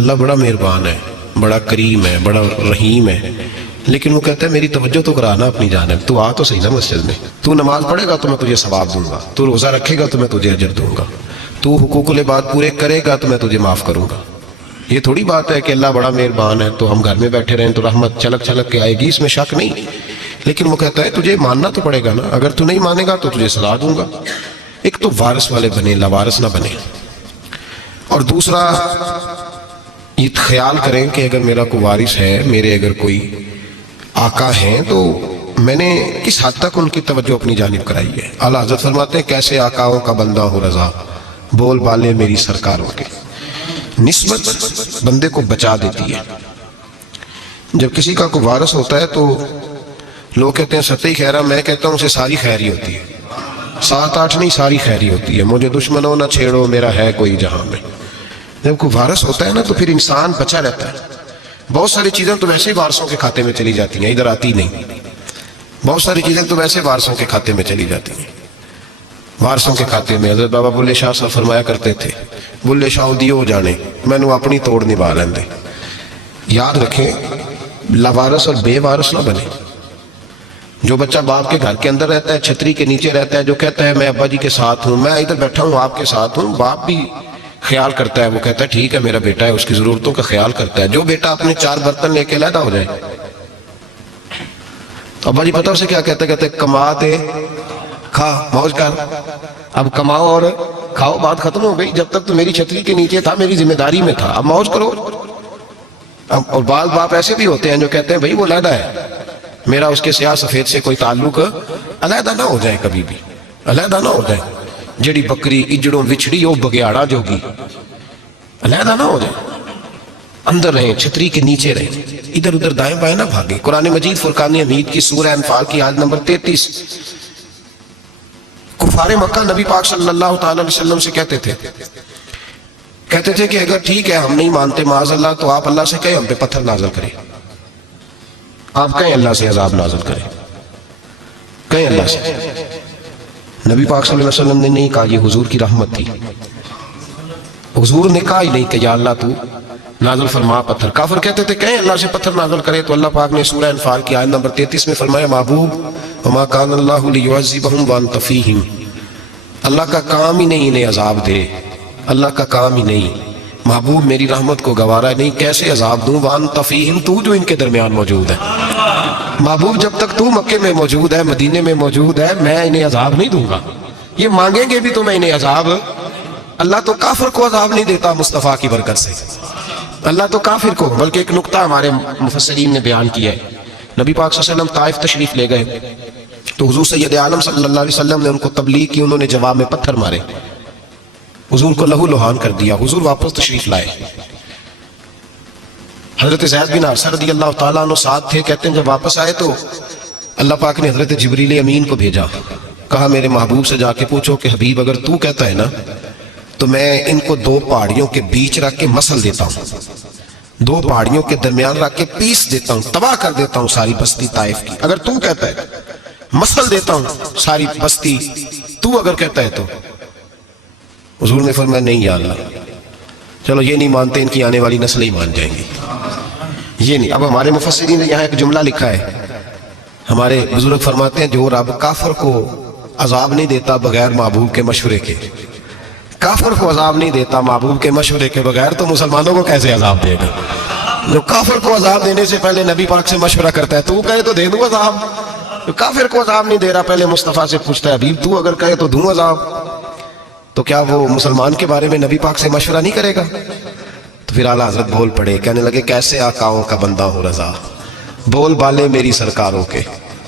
اللہ بڑا مہربان ہے، بڑا کریم ہے، بڑا رحیم ہے، لیکن وہ کہتا ہے میری توجہ تو کرانا اپنی جانب، تو آ تو صحیح نا مسجد میں، تو نماز پڑھے گا تو میں تجھے ثواب دوں گا، تو روزہ رکھے گا تو میں تجھے اجر دوں گا، تو حقوق العباد پورے کرے گا تو میں تجھے معاف کروں گا۔ یہ تھوڑی بات ہے کہ اللہ بڑا مہربان ہے تو ہم گھر میں بیٹھے رہیں تو رحمت چھلک چھلک کے آئے گی، اس میں شک نہیں، لیکن وہ کہتا ہے تجھے ماننا تو پڑے گا نا، اگر تو نہیں مانے گا تو تجھے سزا دوں گا۔ ایک تو وارث والے بنے، لاوارث نہ بنے، اور دوسرا یہ خیال کریں کہ اگر میرا کوئی وارث ہے، میرے اگر کوئی آقا ہیں تو میں نے کس حد تک ان کی توجہ اپنی جانب کرائی ہے۔ اعلیٰ حضرت فرماتے ہیں کیسے آقاؤں کا بندہ ہو رضا، بول بالے میری سرکاروں کے۔ نسبت بندے کو بچا دیتی ہے۔ جب کسی کا کوئی وارث ہوتا ہے تو لوگ کہتے ہیں سطحی خیرہ، میں کہتا ہوں اسے ساری خیر ہی ہوتی ہے، 7-8 نہیں، ساری خیر ہی ہوتی ہے۔ مجھے دشمنوں نہ چھیڑو، میرا ہے کوئی جہاں میں۔ جب کوئی وارث ہوتا ہے نا تو پھر انسان بچا رہتا ہے۔ بہت ساری چیزیں تو ویسے ہی وارثوں کے کھاتے میں چلی جاتی ہیں، ادھر آتی نہیں۔ بہت ساری چیزیں تو ویسے وارثوں کے کھاتے میں چلی جاتی ہیں، وارثوں کے کھاتے میں۔ حضرت بابا بلے شاہ صاحب فرمایا کرتے تھے، بلے شاہ دیو جانے میں نے اپنی توڑ نبھا لیندے۔ یاد رکھیں لاوارث اور بے وارث نہ بنے۔ جو بچہ باپ کے گھر کے اندر رہتا ہے، چھتری کے نیچے رہتا ہے، جو کہتا ہے میں ابا جی کے ساتھ ہوں، میں ادھر بیٹھا ہوں آپ کے ساتھ ہوں، باپ بھی خیال کرتا ہے، وہ کہتا ہے ٹھیک ہے میرا بیٹا ہے، اس کی ضرورتوں کا خیال کرتا ہے۔ جو بیٹا اپنے 4 برتن لے کے علیحدہ ہو جائے تو ابا جی پتہ اسے کیا کہتے ہیں، کما دے کھا موج کر۔ اب کماؤ اور کھاؤ بات ختم ہو گئی، جب تک تو میری چھتری کے نیچے تھا، میری ذمہ داری میں تھا، اب موج کرو۔ اور بعض باپ ایسے بھی ہوتے ہیں جو کہتے ہیں بھائی وہ علیحدہ ہے، میرا اس کے سیاہ سفید سے کوئی تعلق، علیحدہ نہ ہو جائے، کبھی بھی علیحدہ نہ ہو جائے۔ جڑی بکری اجڑوں وچھڑی وہ بگیاڑا جوگی، علیحدہ نہ ہو جائے، اندر رہیں، چھتری کے نیچے رہیں، ادھر ادھر دائیں بائیں نہ بھاگیں۔ قرآن مجید فرقان حمید کی سورہ انفال کی آیت نمبر 33، کفار مکہ نبی پاک صلی اللہ تعالی علیہ وسلم سے کہتے تھے کہ اگر ٹھیک ہے ہم نہیں مانتے معاذ اللہ تو آپ اللہ سے کہیں ہم پہ پتھر نازل کریں، آپ کہیں اللہ سے عذاب نازل کریں، کہیں اللہ سے۔ نبی پاک صلی اللہ علیہ وسلم نے نہیں کہا، یہ حضور کی رحمت تھی، حضور نے کہا ہی نہیں کہ یا اللہ تو نازل فرما پتھر۔ کافر کہتے تھے کہیں اللہ سے پتھر نازل کرے، تو اللہ پاک نے سورہ انفال کی آیت نمبر 33 میں فرمایا محبوب وما کان اللہ لیعذبہم وانت فیہم، اللہ کا کام ہی نہیں انہیں عذاب دے، اللہ کا کام ہی نہیں، محبوب میری رحمت کو گوارا نہیں، کیسے عذاب دوں، وانت فیہم، تو جو ان کے درمیان موجود ہے۔ محبوب جب تک تو مکے میں موجود ہے، مدینے میں موجود ہے، میں انہیں عذاب نہیں دوں گا، یہ مانگیں گے بھی تو میں انہیں عذاب۔ اللہ تو کافر کو عذاب نہیں دیتا مصطفیٰ کی برکت سے، اللہ تو کافر کو۔ بلکہ ایک نقطہ ہمارے مفسرین نے بیان کیا ہے، نبی پاک صلی اللہ علیہ وسلم طائف تشریف لے گئے تو حضور سید عالم صلی اللہ علیہ وسلم نے ان کو تبلیغ کی، انہوں نے جواب میں پتھر مارے، حضور کو لہو لہان کر دیا، حضور واپس تشریف لائے۔ حضرت زید بن حارثہ رضی اللہ تعالیٰ عنہ ساتھ تھے، کہتے ہیں جب واپس آئے تو اللہ پاک نے حضرت جبریل امین کو بھیجا، کہا میرے محبوب سے جا کے پوچھو کہ حبیب اگر تو کہتا ہے نا تو میں ان کو 2 پہاڑیوں کے بیچ رکھ کے مسل دیتا ہوں، 2 پہاڑیوں کے درمیان رکھ کے پیس دیتا ہوں، تباہ کر دیتا ہوں ساری بستی طائف کی، اگر تو کہتا ہے مسل دیتا ہوں ساری بستی، تو اگر کہتا ہے تو۔ حضور نے فرمایا نہیں یا اللہ، چلو یہ نہیں مانتے، ان کی آنے والی نسلیں ہی مان جائیں گی، یہ نہیں۔ اب ہمارے مفسرین نے یہاں ایک جملہ لکھا ہے، ہمارے بزرگ فرماتے ہیں جو رب کافر کو عذاب نہیں دیتا بغیر محبوب کے مشورے کے، کافر کو عذاب نہیں دیتا محبوب کے مشورے کے بغیر، تو مسلمانوں کو کیسے عذاب دے گا؟ جو کافر کو عذاب دینے سے پہلے نبی پاک سے مشورہ کرتا ہے، تو کہے تو دے دوں عذاب، جو کافر کو عذاب نہیں دے رہا پہلے مصطفیٰ سے پوچھتا ہے حبیب تو اگر کہے تو دوں عذاب، تو کیا وہ مسلمان کے بارے میں نبی پاک سے مشورہ نہیں کرے گا؟ تو پھر اعلیٰ حضرت بول پڑے، کہنے لگے کیسے آقاؤں کا بندہ ہوں رضا، بول بالے میری سرکاروں کے،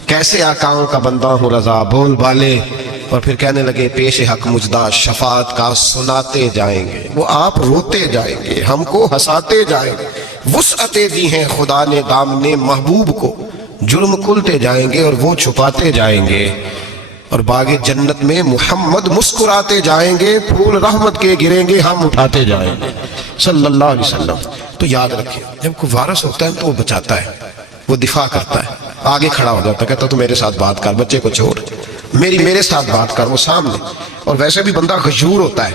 کیسے آقاؤں کا بندہ ہوں رضا، بول بالے۔ اور پھر کہنے لگے پیش حق مجدہ شفاعت کا سناتے جائیں گے، وہ آپ روتے جائیں گے، ہم کو ہنساتے جائیں گے، وسعتیں دی ہیں خدا نے دامن محبوب کو، جرم کھلتے جائیں گے اور وہ چھپاتے جائیں گے، اور باغ جنت میں محمد مسکراتے جائیں گے، پھول رحمت کے گریں گے، ہم اٹھاتے جائیں گے صلی اللہ علیہ وسلم۔ تو یاد رکھیں جب کوئی وارث ہوتا ہے تو وہ بچاتا ہے، وہ دفاع کرتا ہے، آگے کھڑا ہو جاتا ہے، کہتا تو میرے ساتھ بات کر، بچے کو چھوڑ، میرے ساتھ بات کر، وہ سامنے۔ اور ویسے بھی بندہ غیور ہوتا ہے،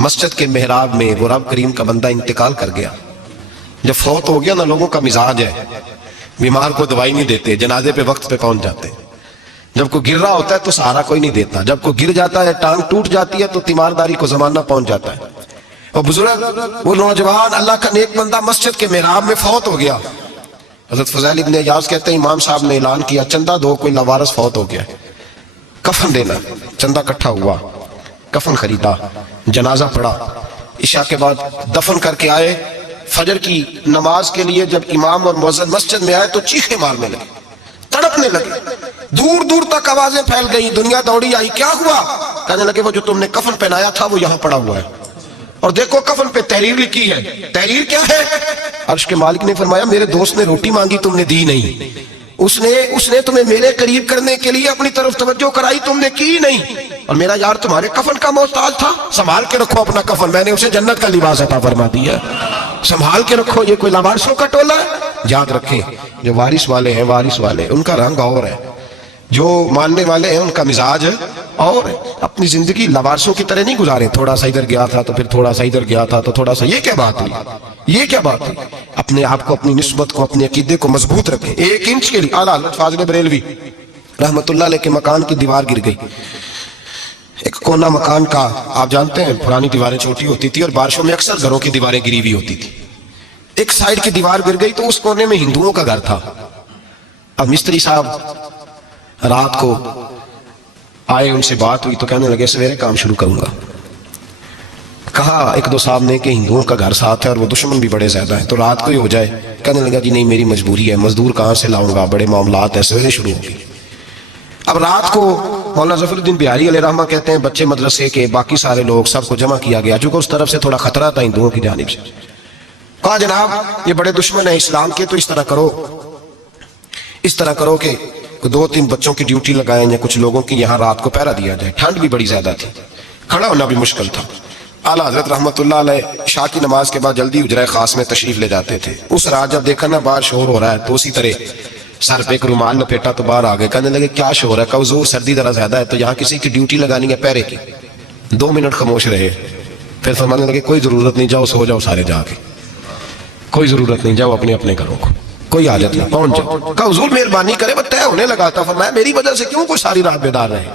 مسجد کے محراب میں وہ رب کریم کا بندہ انتقال کر گیا. جب فوت ہو گیا نا، لوگوں کا مزاج ہے بیمار کو دوائی نہیں دیتے، جنازے پہ وقت پہ پہنچ جاتے ہیں. جب کوئی گر رہا ہوتا ہے تو سہارا کوئی نہیں دیتا، جب کوئی گر جاتا ہے ٹانگ ٹوٹ جاتی ہے تو تیمارداری کو زمانہ پہنچ جاتا ہے. اور بزرگ وہ نوجوان اللہ کا نیک بندہ مسجد کے محراب میں فوت ہو گیا. حضرت فضیل ابن عیاض کہتے ہیں امام صاحب نے اعلان کیا چندہ دو، کوئی لاوارث فوت ہو گیا، کفن دینا. چندہ اکٹھا ہوا، کفن خریدا، جنازہ پڑا. عشاء کے بعد دفن کر کے آئے. فجر کی نماز کے لیے جب امام اور مؤذن مسجد میں آئے تو چیخیں مارنے لگے، تڑپنے لگے. دور دور تک آوازیں پھیل گئی، دنیا دوڑی آئی. کیا ہوا؟ کہنے لگے وہ جو تم نے کفن پہنایا تھا وہ یہاں پڑا ہوا ہے، اور دیکھو کفن پہ تحریر لکھی ہے. تحریر کیا ہے؟ عرش کے مالک نے فرمایا میرے دوست نے روٹی مانگی، تم نے دی نہیں. اس نے تمہیں میرے قریب کرنے کے لیے اپنی طرف توجہ کرائی، تم نے کی نہیں. اور میرا یار تمہارے کفن کا محتاج تھا، سنبھال کے رکھو اپنا کفن، میں نے اسے جنت کا لباس عطا فرما دیا، سنبھال کے رکھو. یہ کوئی لاوارثوں کا ٹولہ ہے؟ یاد رکھیں جو وارث والے ہیں، وارث والے ان کا رنگ اور ہے، جو ماننے والے ہیں ان کا مزاج ہے اور اپنی زندگی لاوارثوں کی طرح نہیں گزارے. تھوڑا سا ادھر گیا تھا تو پھر تھوڑا سا ادھر گیا تھا تو تھوڑا سا. یہ کیا بات ہے؟ یہ کیا بات ہے؟ اپنے آپ کو، اپنی نسبت کو، اپنے عقیدے کو مضبوط رکھیں. 1 انچ کے لیے اعلیٰ حضرت فاضل بریلوی رحمت اللہ علیہ کے مکان کی دیوار گر گئی. ایک کونا مکان کا، آپ جانتے ہیں پرانی دیواریں چھوٹی ہوتی تھی اور بارشوں میں اکثر گھروں کی دیواریں گری ہوئی ہوتی تھی. ایک سائیڈ کی دیوار گر گئی تو اس کونے میں ہندوؤں کا گھر تھا. اب مستری صاحب رات کو آئے، ان سے بات ہوئی تو کہنے لگے سویرے کام شروع کروں گا. کہا 1-2 صاحب نے کہ ہندوؤں کا گھر ساتھ ہے اور وہ دشمن بھی بڑے زیادہ ہیں تو رات کو ہی ہو جائے. کہنے لگا جی نہیں میری مجبوری ہے، مزدور کہاں سے لاؤں گا، بڑے معاملات ہیں، سویرے شروع ہوگی. اب رات کو مولانا ظفر الدین بہاری علیہ رحمہ کہتے ہیں بچے مدرسے کے باقی سارے لوگ سب کو جمع کیا گیا، چونکہ اس طرف سے تھوڑا خطرہ تھا ہندوؤں کی جانب سے. کہا جناب یہ بڑے دشمن ہیں اسلام کے، تو اس طرح کرو کہ 2-3 بچوں کی ڈیوٹی لگائیں یا کچھ لوگوں کی یہاں رات کو پہرا دیا جائے. ٹھنڈ بھی بڑی زیادہ تھی، کھڑا ہونا بھی مشکل تھا. اعلیٰ حضرت رحمت اللہ علیہ عشاء کی نماز کے بعد جلدی حجرہ خاص میں تشریف لے جاتے تھے. اس رات جب دیکھا نا باہر شور ہو رہا ہے تو اسی طرح سر پہ ایک رومال لپیٹا تو باہر آ گئے. کہنے لگے کیا شور ہے؟ کہ حضور سردی ذرا زیادہ ہے تو یہاں کسی کی ڈیوٹی لگانی ہے پہرے کی. 2 منٹ خاموش رہے، پھر فرمانے لگے کوئی ضرورت نہیں، جاؤ سو جاؤ سارے جا کے، کوئی ضرورت نہیں، جاؤ اپنے اپنے گھروں کو، کوئی حاجت نہیں، پہنچ جاؤ. کہا حضور مہربانی کرے، وہ طے ہونے لگا تھا. فرمایا میری وجہ سے کیوں کوئی ساری رات بیدار رہے،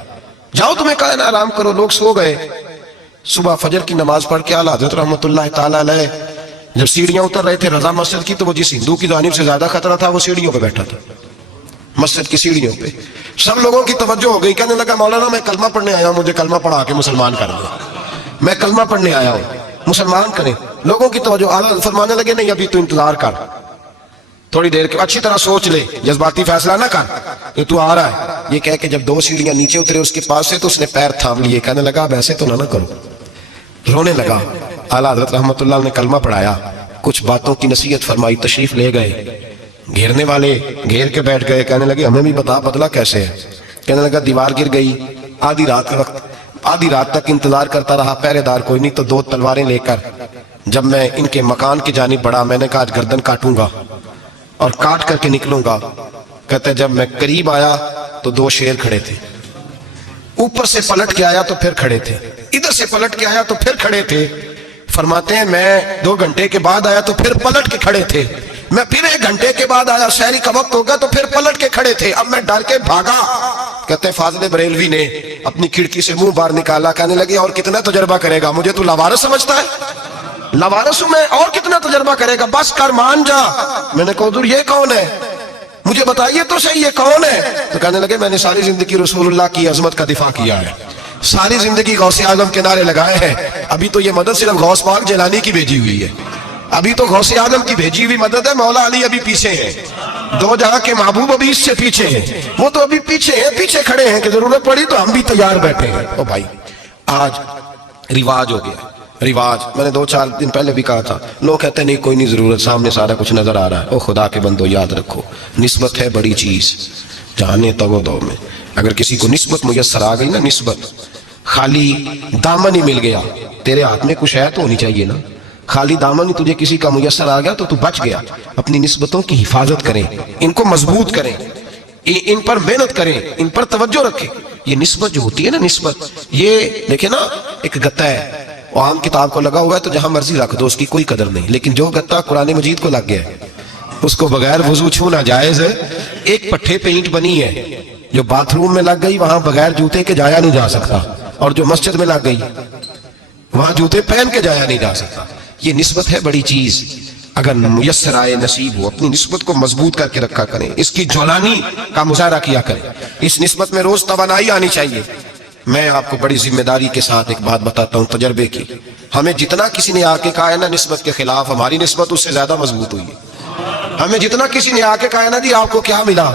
جاؤ تمہیں کہا نا آرام کرو. لوگ سو گئے. صبح فجر کی نماز پڑھ کے اعلیٰ حضرت رحمت اللہ تعالیٰ علیہ جب سیڑھیاں اتر رہے تھے رضا مسجد کی، تو وہ جس ہندو کی جانب سے زیادہ خطرہ تھا وہ سیڑھیوں پہ بیٹھا تھا، مسجد کی سیڑھیوں پہ. سب لوگوں کی توجہ ہو گئی. کہنے لگا مولانا میں کلمہ پڑھنے آیا ہوں، مجھے کلمہ پڑھا کے مسلمان کر دو، میں کلمہ پڑھنے آیا ہوں، مسلمان کریں. لوگوں کی توجہ. اعلیٰ فرمانے لگے نہیں ابھی تو انتظار کر، تھوڑی دیر کے اچھی طرح سوچ لے، جذباتی فیصلہ نہ کر، یہ تو آ رہا ہے. یہ کہہ کے جب 2 سیڑھیاں نیچے اترے اس کے پاس سے تو اس نے پیر تھام لیے. کہنے لگا اب ایسے تو نہ کرو، رونے لگا. اعلیٰ حضرت رحمت اللہ نے کلمہ پڑھایا، کچھ باتوں کی نصیحت فرمائی، تشریف لے گئے. گھیرنے والے گھیر کے بیٹھ گئے. کہنے لگے ہمیں بھی بتا بدلا کیسے ہے. کہنے لگا دیوار گر گئی، آدھی رات تک انتظار کرتا رہا، پہرے دار کوئی نہیں، تو 2 تلواریں لے کر جب میں ان کے مکان کی جانب بڑھا، میں نے کہا آج گردن کاٹوں گا اور کاٹ کر کے نکلوں گا. کہتے جب میں قریب آیا تو 2 شیر کھڑے تھے، اوپر سے پلٹ کے آیا تو پھر کھڑے تھے، ادھر سے پلٹ کے آیا تو پھر کھڑے تھے. فرماتے ہیں میں 2 گھنٹے کے بعد آیا تو پھر پلٹ کے کھڑے تھے، میں پھر 1 گھنٹے کے بعد آیا، شہری کا وقت ہوگا تو پھر پلٹ کے کھڑے تھے. اب میں ڈر کے بھاگا. کہتے ہیں فاضل بریلوی نے اپنی کھڑکی سے منہ باہر نکالا. کہنے لگے اور کتنا تجربہ کرے گا، مجھے تو لاوارث سمجھتا ہے، لاوارث ہوں میں، اور کتنا تجربہ کرے گا، بس کر مان جا. میں نے کہا حضور یہ کون ہے، مجھے بتائیے تو صحیح یہ کون ہے. تو کہنے لگے میں نے ساری زندگی رسول اللہ کی عظمت کا دفاع کیا ہے، ساری زندگی غوث اعظم کے نعرے لگائے ہیں. ابھی تو یہ مدد صرف غوث پاک جیلانی کی بھیجی ہوئی ہے، ابھی تو غوث اعظم کی بھیجی ہوئی مدد ہے. مولا علی ابھی پیچھے ہیں، 2 جہاں کے محبوب ابھی اس سے پیچھے ہیں، وہ تو ابھی پیچھے ہیں، پیچھے کھڑے ہیں کہ ضرورت پڑی تو ہم بھی تیار بیٹھے ہیں. او بھائی آج رواج ہو گیا، رواج. میں نے 2-4 دن پہلے بھی کہا تھا، لوگ کہتے ہیں نہیں کوئی نہیں ضرورت، سامنے سارا کچھ نظر آ رہا ہے. او خدا کے بندو یاد رکھو نسبت ہے بڑی چیز، جانے تو دو میں. اگر کسی کو نسبت میسر آ گئی نا، نسبت، خالی دامن ہی مل گیا، تیرے ہاتھ میں کچھ ہے تو ہونی چاہیے نا، خالی دامن ہی تجھے کسی کا میسر آ گیا تو تو بچ گیا. اپنی نسبتوں کی حفاظت کریں، ان کو مضبوط کریں، ان پر محنت کریں، ان پر توجہ رکھیں. یہ نسبت جو ہوتی ہے نا، نسبت، یہ دیکھیں نا ایک گتا ہے وہ عام کتاب کو لگا ہوا ہے تو جہاں مرضی رکھ دو، اس کی کوئی قدر نہیں. لیکن جو گتا قرآن مجید کو لگ گیا ہے اس کو بغیر وضو چھونا جائز ہے. ایک پٹھے پہ اینٹ بنی ہے جو باتھ روم میں لگ گئی، وہاں بغیر جوتے کے جایا نہیں جا سکتا، اور جو مسجد میں لگ گئی وہاں جوتے پہن کے جایا نہیں جا سکتا. یہ نسبت ہے بڑی چیز. اگر میسر آئے نصیب ہو اپنی نسبت کو مضبوط کر کے رکھا کریں، اس کی جولانی کا مظاہرہ کیا کریں. اس نسبت میں روز توانائی آنی چاہیے. میں آپ کو بڑی ذمہ داری کے ساتھ ایک بات بتاتا ہوں تجربے کی. ہمیں جتنا کسی نے آ کے کہا ہے نا نسبت کے خلاف، ہماری نسبت اس سے زیادہ مضبوط ہوئی ہے. ہمیں جتنا کسی نے آ کے کہا ہے نا جی آپ کو کیا ملا،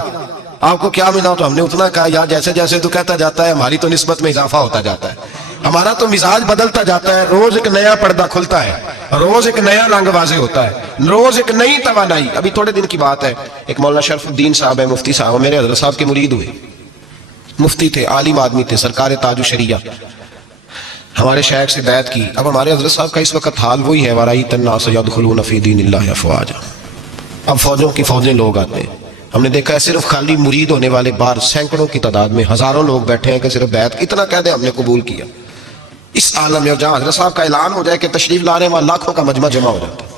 آپ کو کیا ملا، تو ہم نے اتنا کہا یار جیسے جیسے تو کہتا جاتا ہے ہماری تو نسبت میں اضافہ ہوتا جاتا ہے، ہمارا تو مزاج بدلتا جاتا ہے. روز ایک نیا پردہ کھلتا ہے، روز ایک نیا رنگ واضح ہوتا ہے، روز ایک نئی توانائی. ابھی تھوڑے دن کی بات ہے، ایک مولانا شرف الدین صاحب ہے، مفتی صاحب، میرے حضرت صاحب کے مرید ہوئے. مفتی تھے، عالم آدمی تھے، سرکار تاج الشریعہ. ہمارے شیخ سے بیعت کی. اب ہمارے حضرت صاحب کا اس وقت حال وہی ہے، وَرَأَيْتَ النَّاسَ يَدْخُلُونَ فِي دِينِ اللَّهِ أَفْوَاجًا. اب فوجوں کی فوجیں لوگ آتے ہیں. ہم نے دیکھا ہے صرف خالی مرید ہونے والے باہر سینکڑوں کی تعداد میں ہزاروں لوگ بیٹھے ہیں کہ صرف بیعت اتنا کہہ دیں ہم نے قبول کیا. اس عالم میں جہاں حضرت صاحب کا اعلان ہو جائے کہ تشریف لا رہے ہیں وہاں لاکھوں کا مجمع جمع ہو جاتا ہے،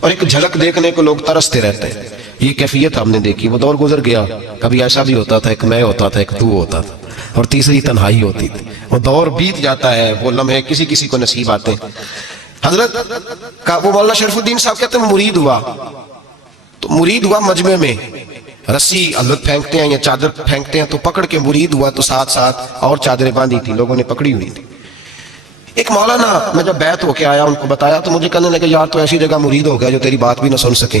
اور ایک جھلک دیکھنے کو لوگ ترستے رہتے ہیں. یہ کیفیت ہم نے دیکھی. وہ دور گزر گیا. کبھی ایسا بھی ہوتا تھا ایک میں ہوتا تھا، ایک تو ہوتا تھا، اور تیسری تنہائی ہوتی تھی. وہ دور بیت جاتا ہے، وہ لمحے کسی کسی کو نصیب آتے ہیں. حضرت کا وہ مولانا شرف الدین صاحب کہتے ہیں مرید ہوا، تو مرید ہوا مجمع میں رسی حضرت پھینکتے ہیں یا چادر پھینکتے ہیں تو پکڑ کے مرید ہوا، تو ساتھ ساتھ اور چادریں باندھی تھی، لوگوں نے پکڑی ہوئی تھی. ایک مولانا میں جب بیعت ہو کے آیا ان کو بتایا تو مجھے کہنے لگے یار تو ایسی جگہ مرید ہو گیا جو تیری بات بھی نہ سن سکیں،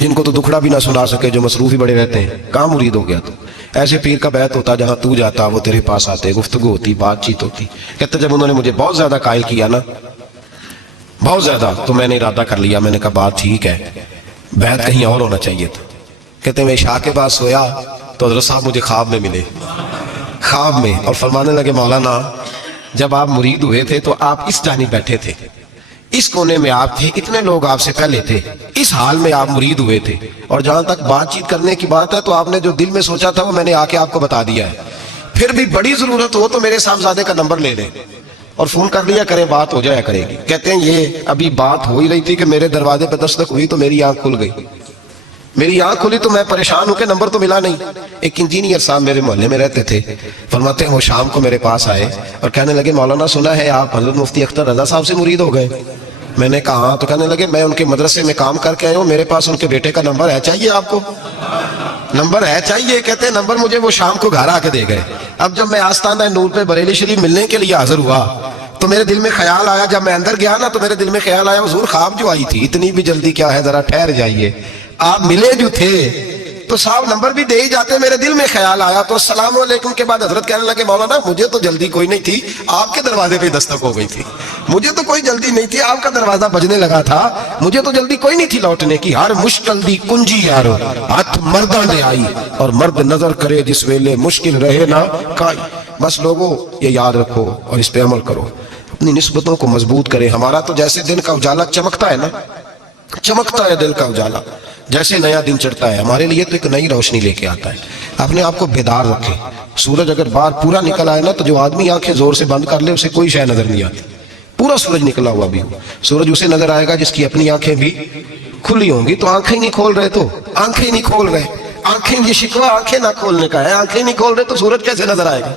جن کو تو دکھڑا بھی نہ سنا سکے، جو مصروف ہی بڑے رہتے ہیں. کہاں مرید ہو گیا تو؟ ایسے پیر کا بیعت ہوتا جہاں تو جاتا وہ تیرے پاس آتے، گفتگو ہوتی، بات چیت ہوتی. کہتے جب انہوں نے مجھے بہت زیادہ قائل کیا نا، بہت زیادہ، تو میں نے ارادہ کر لیا. میں نے کہا بات ٹھیک ہے، بیعت کہیں اور ہونا چاہیے تھا. کہتے میں عشاء کے بعد سویا تو حضرت صاحب مجھے خواب میں ملے، خواب میں، اور فرمانے لگے مولانا جب آپ مرید ہوئے تھے تو آپ اس جانب بیٹھے تھے، اس کونے میں آپ تھے، اتنے لوگ آپ سے پہلے تھے، اس حال میں آپ مرید ہوئے تھے، اور جہاں تک بات چیت کرنے کی بات ہے تو آپ نے جو دل میں سوچا تھا وہ میں نے آ کے آپ کو بتا دیا ہے. پھر بھی بڑی ضرورت ہو تو میرے صاحبزادے کا نمبر لے لیں اور فون کر لیا کریں، بات ہو جایا کرے گی. کہتے ہیں یہ ابھی بات ہو ہی رہی تھی کہ میرے دروازے پہ دستک ہوئی تو میری آنکھ کھل گئی. میری آنکھ کھلی تو میں پریشان ہوں کہ نمبر تو ملا نہیں. ایک انجینئر صاحب میرے محلے میں رہتے تھے، فرماتے ہیں وہ شام کو میرے پاس آئے اور کہنے لگے مولانا سنا ہے آپ حضرت مفتی اختر رضا صاحب سے مرید ہو گئے. میں نے کہا ہاں. تو کہنے لگے میں ان کے مدرسے میں کام کر کے آیا ہوں، میرے پاس ان کے بیٹے کا نمبر ہے، چاہیے آپ کو؟ نمبر ہے چاہیے؟ کہتے ہیں نمبر مجھے وہ شام کو گھر آ کے دے گئے. اب جب میں آستانہ نور پہ بریلی شریف ملنے کے لیے حاضر ہوا تو میرے دل میں خیال آیا، جب میں اندر گیا نا تو میرے دل میں خیال آیا حضور خواب جو آئی تھی اتنی بھی جلدی کیا ہے، ذرا ٹھہر جائیے. آپ ملے جو تھے تو صاحب نمبر بھی دے ہی جاتے. میرے دل میں خیال آیا تو السلام علیکم کے بعد حضرت کہنے لگے مولانا مجھے تو جلدی کوئی نہیں تھی، آپ کے دروازے پہ دستک ہو گئی تھی. مجھے تو کوئی جلدی نہیں تھی، آپ کا دروازہ بجنے لگا تھا، مجھے تو جلدی کوئی نہیں تھی لوٹنے کی. ہر مشکل دی کنجی یارو ہاتھ مردہ نے آئی، اور مرد نظر کرے جس ویلے مشکل رہے نہ کائی. بس لوگوں یہ یاد رکھو اور اس پہ عمل کرو، اپنی نسبتوں کو مضبوط کرے. ہمارا تو جیسے دن کا اجالا چمکتا ہے نا، چمکتا ہے دل کا اجالا، جیسے نیا دن چڑھتا ہے ہمارے لیے تو ایک نئی روشنی لے کے آتا ہے. اپنے آپ کو بیدار رکھے. سورج اگر باہر پورا نکل آئے نا تو جو آدمی آنکھیں زور سے بند کر لے اسے کوئی شے نظر نہیں آتی. پورا سورج نکلا ہوا بھی ہو، سورج اسے نظر آئے گا جس کی اپنی آنکھیں بھی کھلی ہوں گی. تو آنکھیں نہیں کھول رہے، تو آنکھیں نہیں کھول رہے، آنکھیں یہ شکوہ آنکھیں نہ کھولنے کا ہے. آنکھیں نہیں کھول رہے تو سورج کیسے نظر آئے گا؟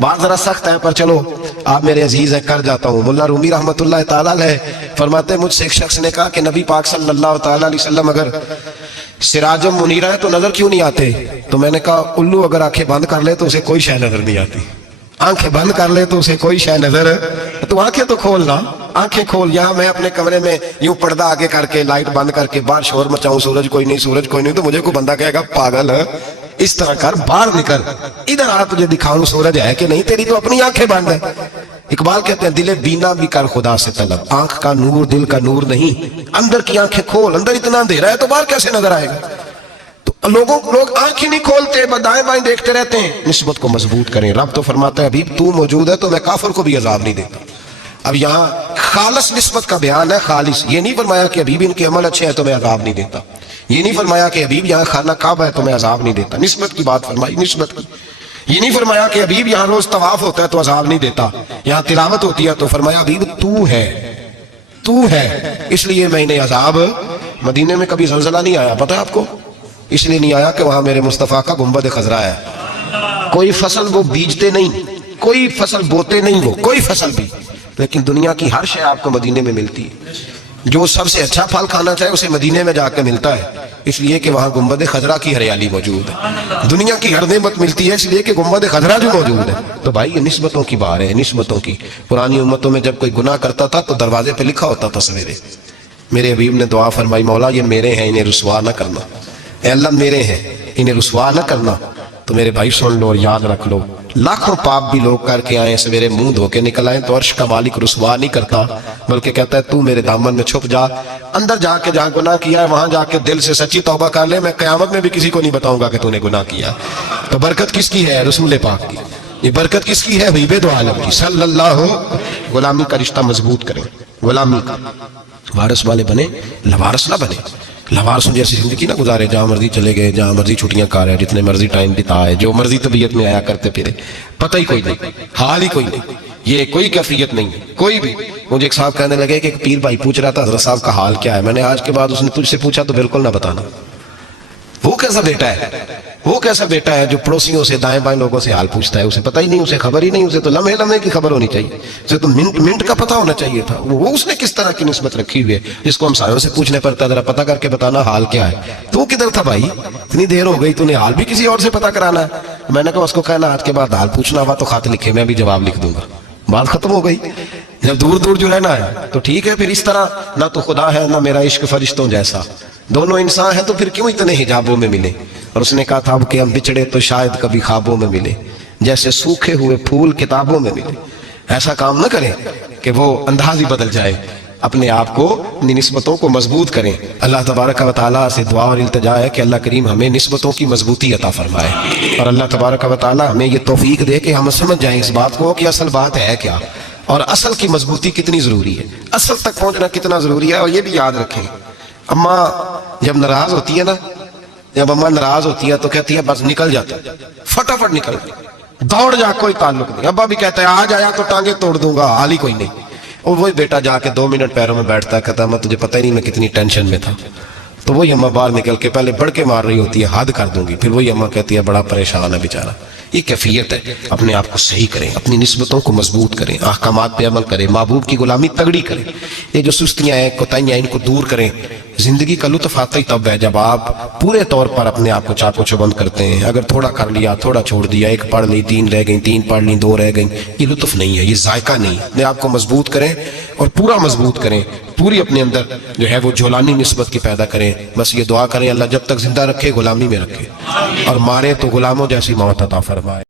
بات ذرا سخت ہے پر چلو آپ میرے عزیز ہیں کر جاتا ہوں. ملا رومی رحمت اللہ تعالیٰ علیہ فرماتے ہیں مجھ سے ایک شخص نے کہا کہ نبی پاک صلی اللہ تعالیٰ علیہ وسلم اگر سراجم منیرہ ہے تو نظر کیوں نہیں آتے؟ تو میں نے کہا الو اگر آنکھیں بند کر لے تو اسے کوئی شے نظر نہیں آتی. آنکھیں بند کر لے تو اسے کوئی شے نظر، تو آنکھیں تو کھولنا، آنکھیں کھول. یہاں میں اپنے کمرے میں یوں پردہ آگے کر کے لائٹ بند کر کے باہر شور مچاؤں سورج کوئی نہیں سورج کوئی نہیں، تو مجھے کوئی بندہ کہے گا پاگل ہے. اس طرح کر، باہر نکل، ادھر آ تجھے دکھاؤں سورج ہے کہ نہیں، تیری تو اپنی آنکھیں بند ہے. اقبال کہتے ہیں دل بینا بھی کر خدا سے طلب، آنکھ کا نور دل کا نور نہیں، اندر کی آنکھیں کھول. اندر اتنا اندھیرا ہے تو باہر کیسے نظر آئے گا؟ تو لوگ آنکھیں نہیں کھولتے، دائیں بائیں دیکھتے رہتے ہیں. نسبت کو مضبوط کریں. رب تو فرماتا ہے حبیب تو موجود ہے تو میں کافر کو بھی عذاب نہیں دیتا. اب یہاں خالص نسبت کا بیان ہے، خالص. یہ نہیں فرمایا کہ حبیب ان کے عمل اچھے ہیں تو میں عذاب نہیں دیتا. یہ نہیں فرمایا کہ حبیب یہاں خانہ کعبہ ہے تو میں عذاب نہیں دیتا. نسبت کی بات فرمائی، نسبت کی. یہ نہیں فرمایا کہ حبیب یہاں روز طواف ہوتا ہے تو عذاب نہیں دیتا، یہاں تلاوت ہوتی ہے تو فرمایا حبیب تو ہے اس لیے میں انہیں عذاب. مدینے میں کبھی زلزلہ نہیں آیا، پتہ ہے آپ کو؟ اس لیے نہیں آیا کہ وہاں میرے مصطفیٰ کا گنبد خضرا ہے. کوئی فصل وہ بیجتے نہیں، کوئی فصل بوتے نہیں، وہ کوئی فصل بھی، لیکن دنیا کی ہر شے آپ کو مدینے میں ملتی ہے. جو سب سے اچھا پھل کھانا چاہے اسے مدینے میں جا کے ملتا ہے، اس لیے کہ وہاں گنبد خضرا کی ہریالی موجود ہے. دنیا کی ہر نعمت ملتی ہے اس لیے کہ گنبد خضرا جو موجود ہے. تو بھائی یہ نسبتوں کی بات ہے، نسبتوں کی. پرانی امتوں میں جب کوئی گناہ کرتا تھا تو دروازے پہ لکھا ہوتا تھا سویرے. میرے حبیب نے دعا فرمائی، مولا یہ میرے ہیں انہیں رسوا نہ کرنا. اے اللہ میرے ہیں انہیں رسوا نہ کرنا. تو میرے بھائی سن لو اور یاد رکھ لو، لاکھوں پاپ بھی لوگ کر کے آئیں، سویرے منہ دھو کے نکل آئیں تو عرش کا مالک رسوا نہیں کرتا، بلکہ کہتا ہے تو میرے دامن میں چھپ جا. اندر جا کے جہاں گناہ کیا ہے وہاں جا کے دل سے سچی توبہ کر لے، میں قیامت میں بھی کسی کو نہیں بتاؤں گا کہ تو نے گناہ کیا. تو برکت کس کی ہے؟ رسول پاک کی. یہ برکت کس کی ہے؟ حبیب دو عالم کی صلی اللہ. غلامی کا رشتہ مضبوط کریں، غلامی کا وارث والے بنے، لوارث نہ بنے. لوارثوں جیسی زندگی نہ گزارے، جہاں مرضی چلے گئے، جہاں مرضی چھٹیاں کار ہے، جتنے مرضی ٹائم بتائے، جو مرضی طبیعت میں آیا کرتے پھرے، پتہ ہی کوئی نہیں، حال ہی کوئی نہیں. یہ کوئی کیفیت نہیں ہے کوئی بھی. مجھے ایک صاحب کہنے لگے کہ ایک پیر بھائی پوچھ رہا تھا حضرت صاحب کا حال کیا ہے. میں نے آج کے بعد اس نے تجھ سے پوچھا تو بالکل نہ بتانا. وہ کیسا بیٹا ہے، وہ کیسا بیٹا ہے جو پڑوسیوں سے دائیں بائیں لوگوں سے حال پوچھتا ہے؟ اسے پتہ ہی نہیں، اسے خبر ہی نہیں. اسے تو لمحے لمحے کی خبر ہونی چاہیے، اسے تو منٹ منٹ کا پتہ ہونا چاہیے تھا. وہ اس نے کس طرح کی نسبت رکھی ہوئی ہے جس کو ہم سایوں سے پوچھنے پڑتا ہے ذرا پتہ کر کے بتانا حال کیا ہے. تو کدھر تھا بھائی؟ اتنی دیر ہو گئی، تو نے حال بھی کسی اور سے پتہ کرانا ہے. میں نے کہا اس کو کہنا آج کے بعد حال پوچھنا ہوا تو خط لکھے، میں بھی جواب لکھ دوں گا. بات ختم ہو گئی. جب دور دور جو رہنا ہے تو ٹھیک ہے، پھر اس طرح نہ تو خدا ہے نہ میرا عشق فرشتوں جیسا، دونوں انسان ہیں تو پھر کیوں اتنے حجابوں میں ملے. اور اس نے کہا تھا اب کہ ہم بچھڑے تو شاید کبھی خوابوں میں ملے، جیسے سوکھے ہوئے پھول کتابوں میں ملے. ایسا کام نہ کریں کہ وہ انداز ہی بدل جائے. اپنے آپ کو اپنی نسبتوں کو مضبوط کریں. اللہ تبارک و تعالیٰ سے دعا اور التجا ہے کہ اللہ کریم ہمیں نسبتوں کی مضبوطی عطا فرمائے، اور اللہ تبارک و تعالیٰ ہمیں یہ توفیق دے کہ ہم سمجھ جائیں اس بات کو کہ اصل بات ہے کیا، اور اصل کی مضبوطی کتنی ضروری ہے، اصل تک پہنچنا کتنا ضروری ہے. اور یہ بھی یاد رکھیں، اماں جب ناراض ہوتی ہے نا، جب اماں ناراض ہوتی ہے تو کہتی ہے بس نکل جاتا ہے، فٹافٹ نکل دوڑ جا، کوئی تعلق نہیں. ابا بھی کہتا ہے آج آیا تو ٹانگیں توڑ دوں گا، حال ہی کوئی نہیں. اور وہی بیٹا جا کے 2 منٹ پیروں میں بیٹھتا ہے، کہتا ہے میں تجھے پتہ ہی نہیں میں کتنی ٹینشن میں تھا. تو وہی اماں باہر نکل کے پہلے بڑھ کے مار رہی ہوتی ہے حد کر دوں گی، پھر وہی اماں کہتی ہے بڑا پریشان ہے بیچارہ. یہ کیفیت ہے. اپنے آپ کو صحیح کریں، اپنی نسبتوں کو مضبوط کریں، احکامات پہ عمل کریں، محبوب کی غلامی تگڑی کریں. یہ جو سستیاں ہیں، کوتاہیاں ہیں، ان کو دور کریں. زندگی کا لطف آتا ہی تب ہے جب آپ پورے طور پر اپنے آپ کو چاق و چوبند کرتے ہیں. اگر تھوڑا کر لیا، تھوڑا چھوڑ دیا، 1 پڑھ لی 3 رہ گئیں، 3 پڑھ لی 2 رہ گئیں، یہ لطف نہیں ہے، یہ ذائقہ نہیں. اپنے آپ کو مضبوط کریں اور پورا مضبوط کریں، پوری اپنے اندر جو ہے وہ جولانی نسبت کی پیدا کریں. بس یہ دعا کریں اللہ جب تک زندہ رکھے غلامی میں رکھے، اور مارے تو غلاموں جیسی موت عطا فرمائے.